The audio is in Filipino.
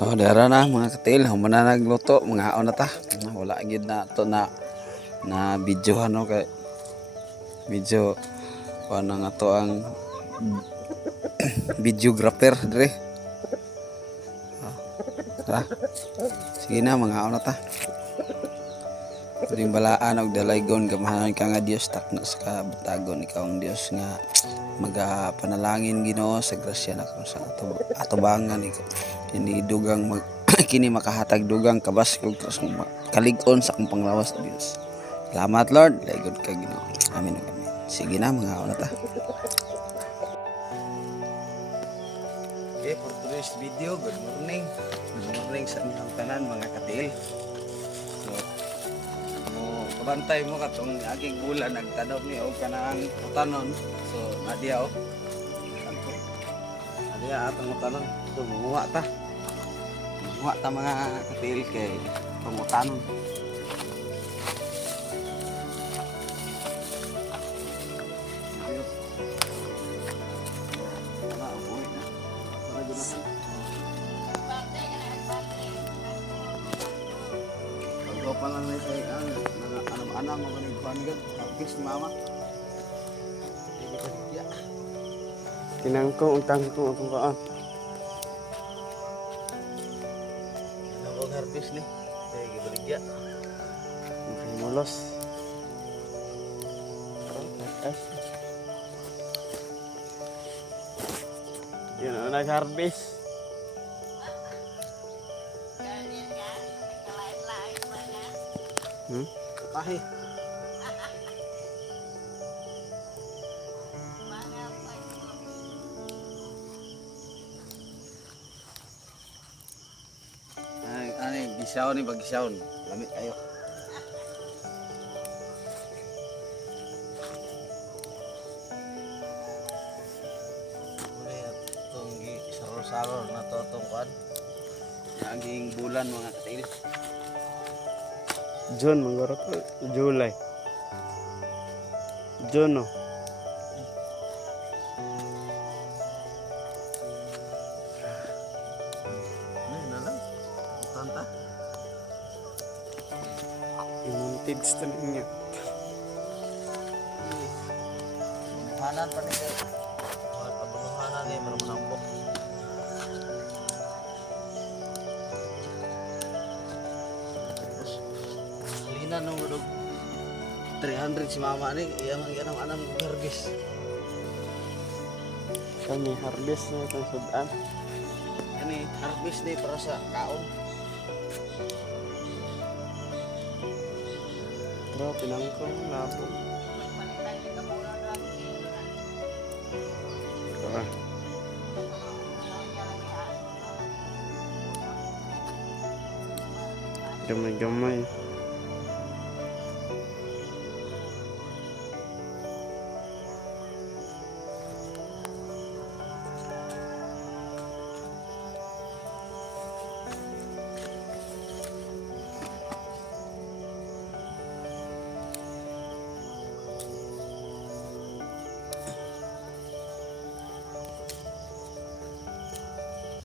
Oh, dara na mga katil, human na nagluto, mga aon na ta. Wala gid na to na videohan no kay medyo kuan nga to ang videographer dire. Oh, tara. Sige na mga aon na ta. Kuring balaan og dalaygon gamahan ka nga Dios takna sa kabutagon ikaw ang Dios nga magapanalangin Ginoo sa grasya na kung sa atubangan ikaw kini dugang kini makahatag dugang kabas kog kalig-on sa akong panglawas sa Dios. Salamat Lord, laygod ka Ginoo. Amen ug amen. Sige na mga aon na ta. Okay, for today's video, good morning. Good morning sa inyong tanan mga katil. So, kabantay mo katong aging bulan nagtanom ni og kanang utanon. So nadia o. Nadia atong utanon. So munguha ta. Munguha ta mga katil kay pangutanon. Pa lang na ito anak mo kanil panggad kapis ni mama Tinangkong utang ko akong kaan. ano bang harvest ni kaya gibaligya Mulos. Yan ang nag-harvest. pahi ay gisaw ni paggisaw lamit kayo itong saror-saror na to itong kuan naging bulan mga katil. June manggoro to July. June no. Na lang. Tanta. Imuntid sa niya. Bunuhanan pa ni kay. Wala pa bunuhanan ni marunambok. Halina nung udog 300 si mama ni iyang ang anang harvest. Kami harvest na itong sudan. Kani harvest ni para sa kaon. Pero tinangkong labo. Gamay-gamay.